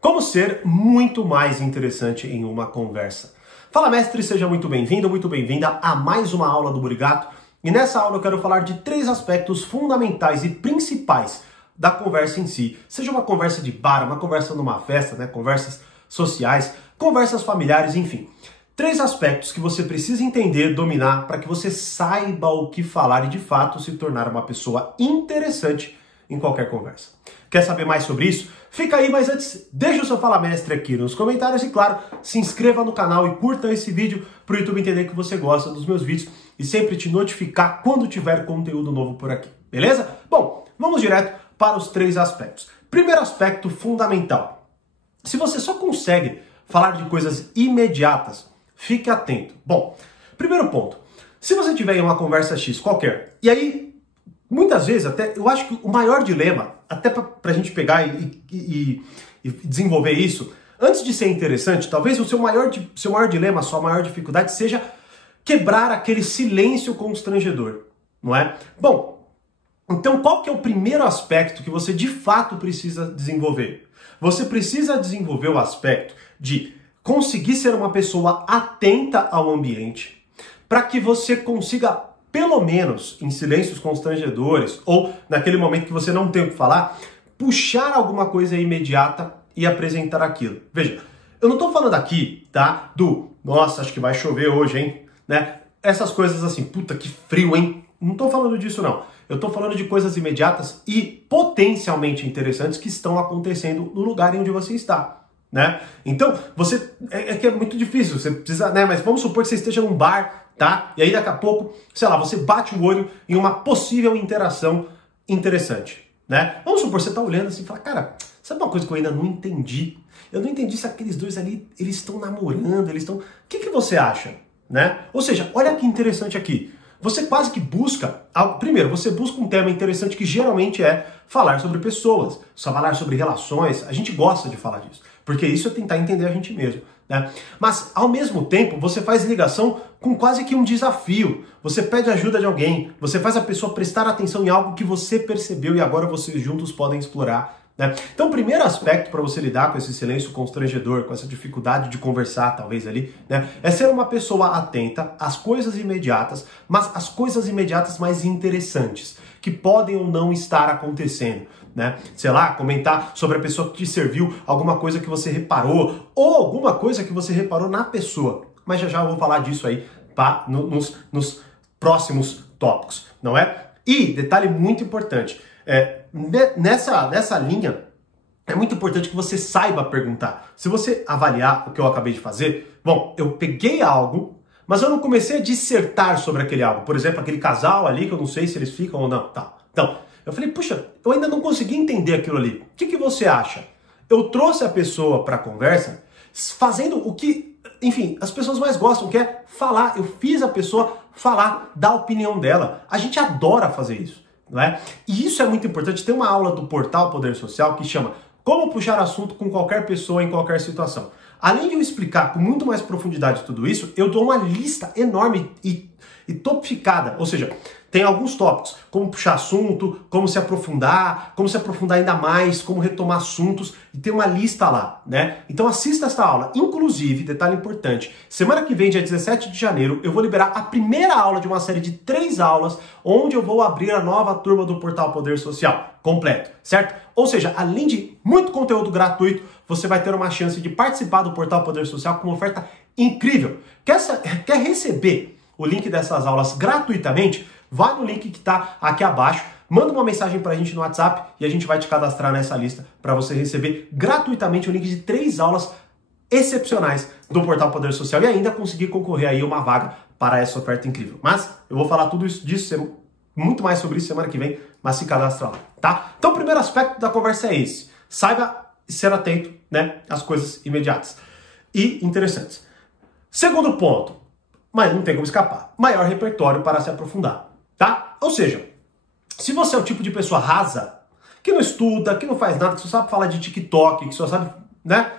Como ser muito mais interessante em uma conversa. Fala, mestre, seja muito bem-vindo, muito bem-vinda a mais uma aula do Burigato. E nessa aula eu quero falar de 3 aspectos fundamentais e principais da conversa em si. Seja uma conversa de bar, uma conversa numa festa, né? Conversas sociais, conversas familiares, enfim. 3 aspectos que você precisa entender, dominar, para que você saiba o que falar e de fato se tornar uma pessoa interessante em qualquer conversa. Quer saber mais sobre isso? Fica aí, mas antes, deixa o seu Fala Mestre aqui nos comentários e, claro, se inscreva no canal e curta esse vídeo para o YouTube entender que você gosta dos meus vídeos e sempre te notificar quando tiver conteúdo novo por aqui, beleza? Bom, vamos direto para os 3 aspectos. Primeiro aspecto fundamental. Se você só consegue falar de coisas imediatas, fique atento. Bom, primeiro ponto. Se você tiver em uma conversa X qualquer, e aí muitas vezes, até eu acho que o maior dilema, até para a gente pegar e desenvolver isso, antes de ser interessante, talvez o seu maior dilema, a sua maior dificuldade seja quebrar aquele silêncio constrangedor, não é? Bom, então qual que é o primeiro aspecto que você de fato precisa desenvolver? Você precisa desenvolver o aspecto de conseguir ser uma pessoa atenta ao ambiente, para que você consiga pelo menos em silêncios constrangedores, ou naquele momento que você não tem o que falar, puxar alguma coisa imediata e apresentar aquilo. Veja, eu não estou falando aqui, tá, nossa, acho que vai chover hoje, hein, né? Essas coisas assim, puta que frio, hein? Não estou falando disso, não. Eu estou falando de coisas imediatas e potencialmente interessantes que estão acontecendo no lugar onde você está, né? Então, você, é que é muito difícil, você precisa, né, mas vamos supor que você esteja num bar, tá? E aí daqui a pouco, sei lá, você bate o olho em uma possível interação interessante, né? Vamos supor, você tá olhando assim e fala, cara, sabe uma coisa que eu ainda não entendi? Eu não entendi se aqueles dois ali, eles estão namorando, eles estão... O que você acha, né? Ou seja, olha que interessante aqui. Você quase que busca... Primeiro, você busca um tema interessante que geralmente é falar sobre pessoas, só falar sobre relações. A gente gosta de falar disso, porque isso é tentar entender a gente mesmo, né? Mas, ao mesmo tempo, você faz ligação com quase que um desafio. Você pede ajuda de alguém, você faz a pessoa prestar atenção em algo que você percebeu e agora vocês juntos podem explorar, né? Então, o primeiro aspecto para você lidar com esse silêncio constrangedor, com essa dificuldade de conversar, talvez ali, né, é ser uma pessoa atenta às coisas imediatas, mas às coisas imediatas mais interessantes, que podem ou não estar acontecendo, né? Sei lá, comentar sobre a pessoa que te serviu, alguma coisa que você reparou, ou alguma coisa que você reparou na pessoa. Mas já eu vou falar disso aí nos próximos tópicos, não é? E, detalhe muito importante, nessa linha, é muito importante que você saiba perguntar. Se você avaliar o que eu acabei de fazer, bom, eu peguei algo, mas eu não comecei a dissertar sobre aquele algo. Por exemplo, aquele casal ali, que eu não sei se eles ficam ou não, tá. Então, eu falei, puxa, eu ainda não consegui entender aquilo ali. O que você acha? Eu trouxe a pessoa para a conversa fazendo o que, enfim, as pessoas mais gostam, que é falar. Eu fiz a pessoa falar da opinião dela. A gente adora fazer isso, não é? E isso é muito importante. Tem uma aula do Portal Poder Social que chama Como Puxar Assunto com Qualquer Pessoa em Qualquer Situação. Além de eu explicar com muito mais profundidade tudo isso, eu dou uma lista enorme e topificada, ou seja, tem alguns tópicos, como puxar assunto, como se aprofundar ainda mais, como retomar assuntos, e tem uma lista lá, né? Então assista esta aula. Inclusive, detalhe importante, semana que vem, dia 17 de janeiro, eu vou liberar a primeira aula de uma série de 3 aulas, onde eu vou abrir a nova turma do Portal Poder Social, completo, certo? Ou seja, além de muito conteúdo gratuito, você vai ter uma chance de participar do Portal Poder Social com uma oferta incrível. Quer receber o link dessas aulas gratuitamente? Vai no link que está aqui abaixo, manda uma mensagem para a gente no WhatsApp e a gente vai te cadastrar nessa lista para você receber gratuitamente o link de 3 aulas excepcionais do Portal Poder Social e ainda conseguir concorrer aí a uma vaga para essa oferta incrível. Mas eu vou falar tudo disso, muito mais sobre isso semana que vem, mas se cadastra lá, tá? Então o primeiro aspecto da conversa é esse. Saiba ser atento, né, às coisas imediatas e interessantes. Segundo ponto, mas não tem como escapar, maior repertório para se aprofundar. Tá? Ou seja, se você é o tipo de pessoa rasa, que não estuda, que não faz nada, que só sabe falar de TikTok, que só sabe, né?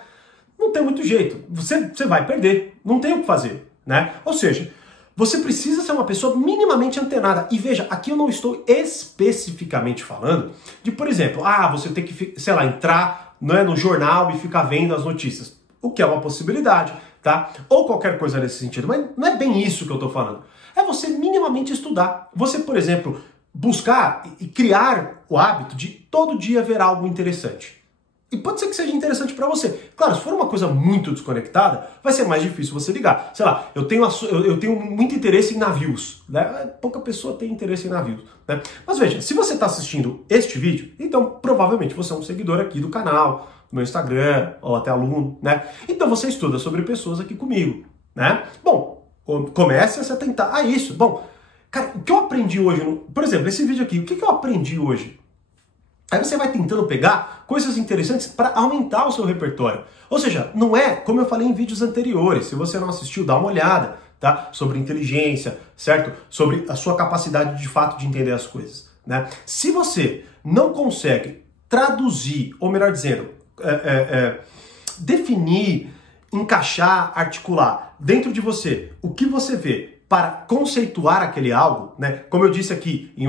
Não tem muito jeito. Você vai perder. Não tem o que fazer, né? Ou seja, você precisa ser uma pessoa minimamente antenada. E veja, aqui eu não estou especificamente falando de, por exemplo, você tem que, sei lá, entrar não é, no jornal e ficar vendo as notícias, o que é uma possibilidade, tá? Ou qualquer coisa nesse sentido, mas não é bem isso que eu tô falando. É você minimamente estudar. Você, por exemplo, buscar e criar o hábito de todo dia ver algo interessante. E pode ser que seja interessante para você. Claro, se for uma coisa muito desconectada, vai ser mais difícil você ligar. Sei lá, eu tenho muito interesse em navios, né? Pouca pessoa tem interesse em navios, né? Mas veja, se você está assistindo este vídeo, então provavelmente você é um seguidor aqui do canal, do meu Instagram, ou até aluno, né? Então você estuda sobre pessoas aqui comigo, né? Bom, comece a se atentar a isso. Bom, cara, o que eu aprendi hoje, por exemplo, esse vídeo aqui, o que eu aprendi hoje? Aí você vai tentando pegar coisas interessantes para aumentar o seu repertório. Ou seja, não é, como eu falei em vídeos anteriores, se você não assistiu, dá uma olhada, tá? Sobre inteligência, certo? Sobre a sua capacidade de fato de entender as coisas, né? Se você não consegue traduzir, ou melhor dizendo, definir, encaixar, articular dentro de você o que você vê para conceituar aquele algo, né? Como eu disse aqui em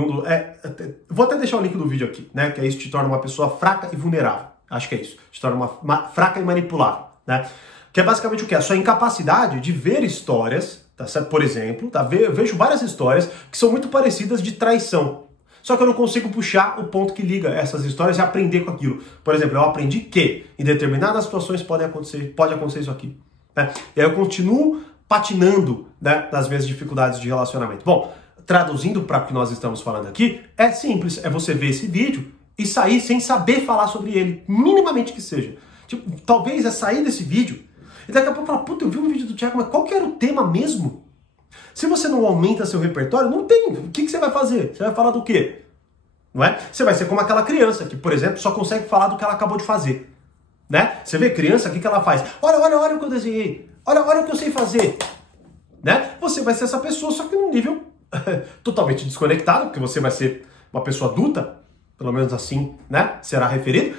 vou até deixar o link do vídeo aqui, né? Que é isso, te torna uma pessoa fraca e vulnerável. Acho que é isso. Te torna uma fraca e manipulável, né? Que é basicamente o que? A sua incapacidade de ver histórias, tá certo? Por exemplo, tá? Eu vejo várias histórias que são muito parecidas de traição. Só que eu não consigo puxar o ponto que liga essas histórias e aprender com aquilo. Por exemplo, eu aprendi que em determinadas situações pode acontecer isso aqui, né? E aí eu continuo patinando, né, nas minhas dificuldades de relacionamento. Bom, traduzindo para o que nós estamos falando aqui, é simples, é você ver esse vídeo e sair sem saber falar sobre ele, minimamente que seja. Tipo, talvez é sair desse vídeo e daqui a pouco falar, puta, eu vi um vídeo do Thiago, mas qual que era o tema mesmo? Se você não aumenta seu repertório, não tem. O que você vai fazer? Você vai falar do quê? Não é? Você vai ser como aquela criança que, por exemplo, só consegue falar do que ela acabou de fazer. Né? Você vê criança, o que ela faz? Olha o que eu desenhei. Olha o que eu sei fazer. Né? Você vai ser essa pessoa, só que num nível totalmente desconectado, porque você vai ser uma pessoa adulta, pelo menos assim, né? Será referido,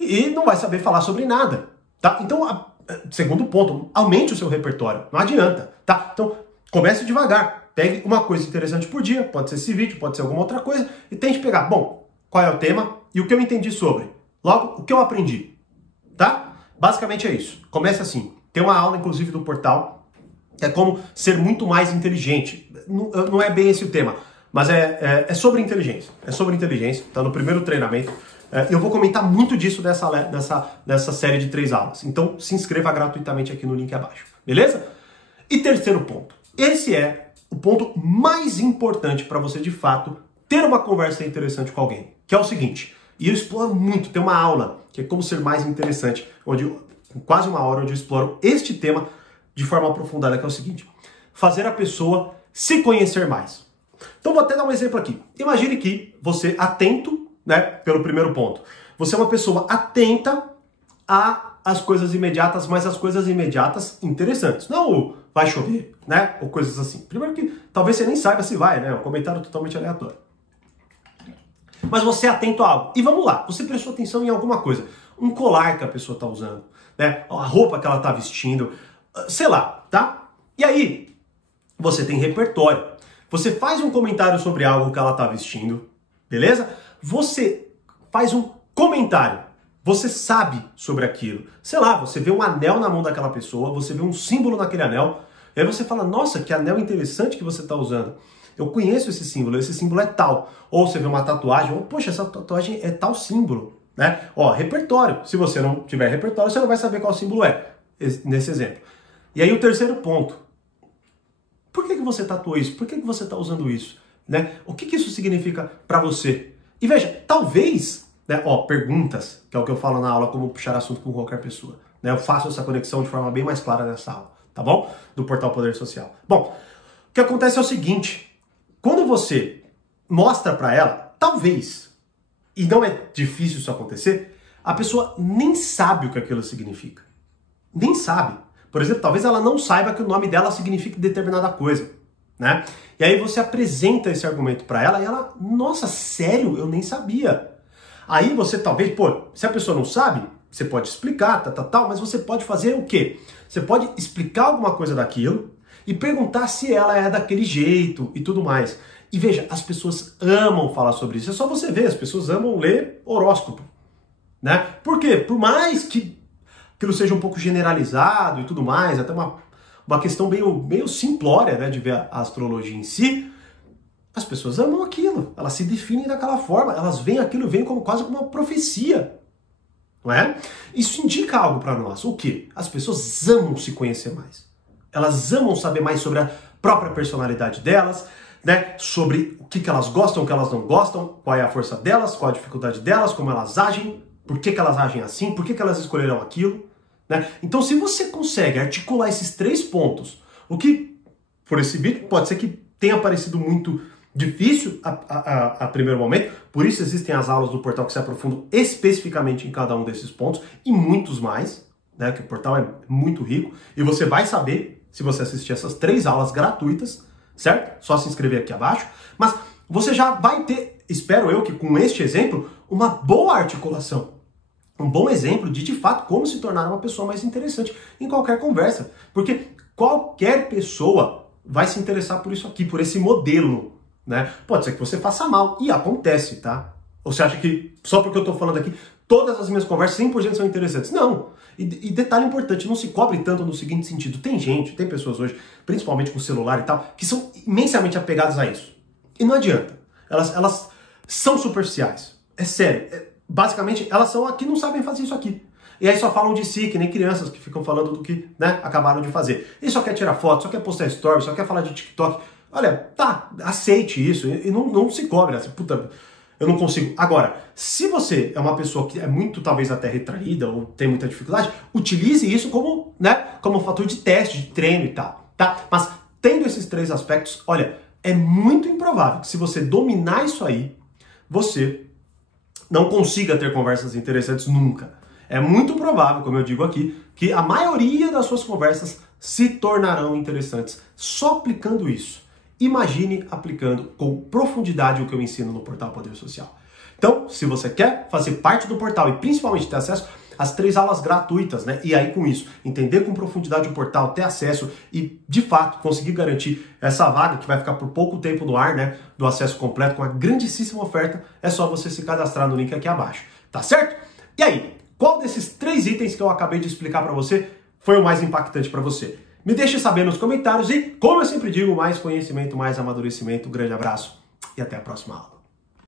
e não vai saber falar sobre nada. Tá? Então, segundo ponto, aumente o seu repertório. Não adianta. Tá? Então, comece devagar. Pegue uma coisa interessante por dia, pode ser esse vídeo, pode ser alguma outra coisa, e tente pegar, bom, qual é o tema e o que eu entendi sobre. Logo, o que eu aprendi. Tá? Basicamente é isso. Comece assim. Tem uma aula, inclusive, do portal, é como ser muito mais inteligente. Não é bem esse o tema, mas é sobre inteligência. É sobre inteligência, tá no primeiro treinamento. Eu vou comentar muito disso nessa série de 3 aulas. Então, se inscreva gratuitamente aqui no link abaixo. Beleza? E terceiro ponto. Esse é o ponto mais importante para você, de fato, ter uma conversa interessante com alguém. Que é o seguinte, e eu exploro muito, tem uma aula que é como ser mais interessante, quase uma hora onde eu exploro este tema de forma aprofundada, que é o seguinte: fazer a pessoa se conhecer mais. Então vou até dar um exemplo aqui. Imagine que você, atento, né, pelo primeiro ponto, você é uma pessoa atenta às coisas imediatas, mas as coisas imediatas interessantes. Não o vai chover, né, ou coisas assim. Primeiro que talvez você nem saiba se vai, né, um comentário totalmente aleatório. Mas você é atento a algo. E vamos lá, você prestou atenção em alguma coisa. Um colar que a pessoa está usando, né? A roupa que ela está vestindo, sei lá, tá? E aí, você tem repertório. Você faz um comentário sobre algo que ela está vestindo, beleza? Você faz um comentário. Você sabe sobre aquilo. Sei lá, você vê um anel na mão daquela pessoa, você vê um símbolo naquele anel, e aí você fala, nossa, que anel interessante que você está usando. Eu conheço esse símbolo é tal. Ou você vê uma tatuagem, ou, poxa, essa tatuagem é tal símbolo, né? Ó, repertório. Se você não tiver repertório, você não vai saber qual símbolo é, nesse exemplo. E aí o terceiro ponto. Por que você tatuou isso? Por que você está usando isso? Né? O que isso significa para você? E veja, talvez, né, perguntas, que é o que eu falo na aula, como puxar assunto com qualquer pessoa. Né? Eu faço essa conexão de forma bem mais clara nessa aula, tá bom? Do Portal Poder Social. Bom, o que acontece é o seguinte. Quando você mostra para ela, talvez, e não é difícil isso acontecer, a pessoa nem sabe o que aquilo significa. Nem sabe. Por exemplo, talvez ela não saiba que o nome dela significa determinada coisa, né? E aí você apresenta esse argumento para ela e ela, nossa, sério? Eu nem sabia. Aí você talvez, se a pessoa não sabe, você pode explicar, mas você pode fazer o quê? Você pode explicar alguma coisa daquilo e perguntar se ela é daquele jeito e tudo mais. E veja, as pessoas amam falar sobre isso. É só você ver, as pessoas amam ler horóscopo. né? Por quê? Por mais que aquilo seja um pouco generalizado e tudo mais, até uma questão meio simplória, né, de ver a astrologia em si, as pessoas amam aquilo, elas se definem daquela forma, elas veem aquilo, veem como quase como uma profecia, não é? Isso indica algo para nós, o quê? As pessoas amam se conhecer mais, elas amam saber mais sobre a própria personalidade delas, né? Sobre o que elas gostam, o que elas não gostam, qual é a força delas, qual a dificuldade delas, como elas agem, por que elas agem assim, por que elas escolheram aquilo, né? Então, se você consegue articular esses 3 pontos, o que, por esse vídeo, pode ser que tenha parecido muito difícil a primeiro momento, por isso existem as aulas do portal que se aprofundam especificamente em cada um desses pontos e muitos mais, né? Que o portal é muito rico e você vai saber se você assistir essas 3 aulas gratuitas, certo? Só se inscrever aqui abaixo, mas você já vai ter, espero eu que com este exemplo, uma boa articulação. Um bom exemplo de fato, como se tornar uma pessoa mais interessante em qualquer conversa. Porque qualquer pessoa vai se interessar por isso aqui, por esse modelo, né? Pode ser que você faça mal, e acontece, tá? Ou você acha que, só porque eu tô falando aqui, todas as minhas conversas 100% são interessantes? Não! E detalhe importante, não se cobre tanto no seguinte sentido. Tem pessoas hoje, principalmente com celular e tal, que são imensamente apegadas a isso. E não adianta. Elas são superficiais. É sério. Basicamente, elas são aqui, não sabem fazer isso aqui. E aí só falam de si, que nem crianças que ficam falando do que, né, acabaram de fazer. E só quer tirar foto, só quer postar stories, só quer falar de TikTok. Olha, tá, aceite isso e não se cobre. Assim, puta, eu não consigo. Agora, se você é uma pessoa que é muito, talvez até retraída ou tem muita dificuldade, utilize isso como, né, como fator de teste, de treino e tal, tá? Mas tendo esses 3 aspectos, olha, é muito improvável que se você dominar isso aí, você não consiga ter conversas interessantes nunca. É muito provável, como eu digo aqui, que a maioria das suas conversas se tornarão interessantes só aplicando isso. Imagine aplicando com profundidade o que eu ensino no Portal Poder Social. Então, se você quer fazer parte do portal e principalmente ter acesso às 3 aulas gratuitas, né? E aí com isso, entender com profundidade o portal, ter acesso e, de fato, conseguir garantir essa vaga que vai ficar por pouco tempo no ar, né? Do acesso completo com uma grandíssima oferta, é só você se cadastrar no link aqui abaixo, tá certo? E aí, qual desses 3 itens que eu acabei de explicar para você foi o mais impactante para você? Me deixe saber nos comentários e, como eu sempre digo, mais conhecimento, mais amadurecimento. Um grande abraço e até a próxima aula.